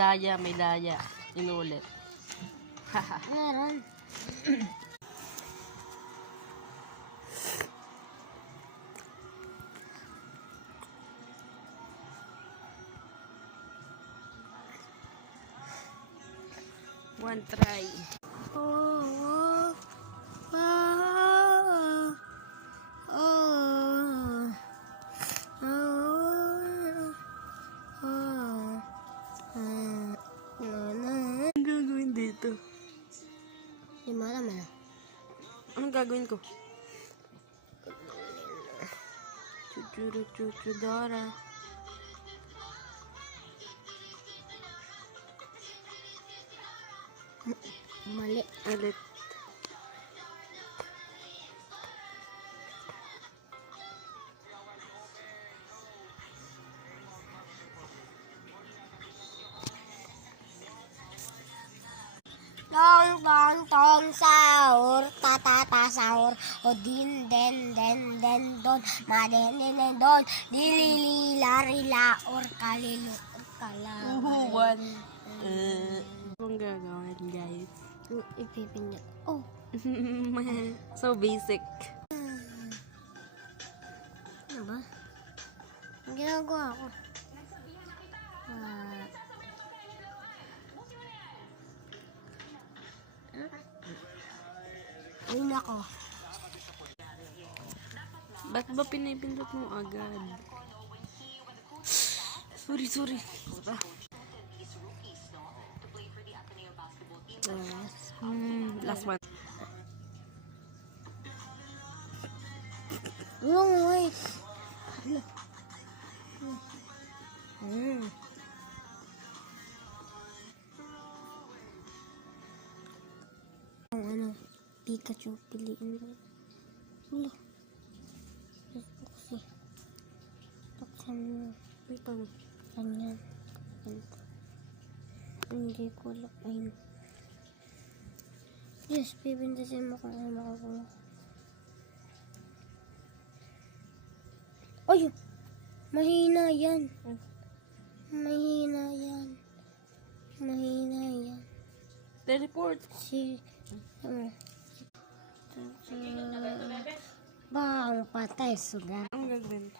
daya, may daya. Inulit. Haha. Meron. One try. Oh, oh, oh, oh, oh, Anong gagawin dito? Di mo alam na. Anong gagawin ko? Chuchuru chuchudora. Mali. Ulit. Tong tong tong sahur, ta sahur, o din den don, maden don, dilili lari laor kalilu kala. One. Anong gagawin, guys? Ipipindot. Oh. So basic. Ano ba? Ang ginagawa ko. Ay nako. Ba't ba pinipindot mo agad? Sorry. Last one. Long way. Ang ano, Pikachu piliin mo. Wala. Kasi, taksan mo. Ito. Ganyan. Hindi ko lang. Ayun. Yes, pipindasin mo kung ano makakuha. Ay! Mahina yan. Mahina yan. Teleport. Bang patay sugar. Ang gagawin.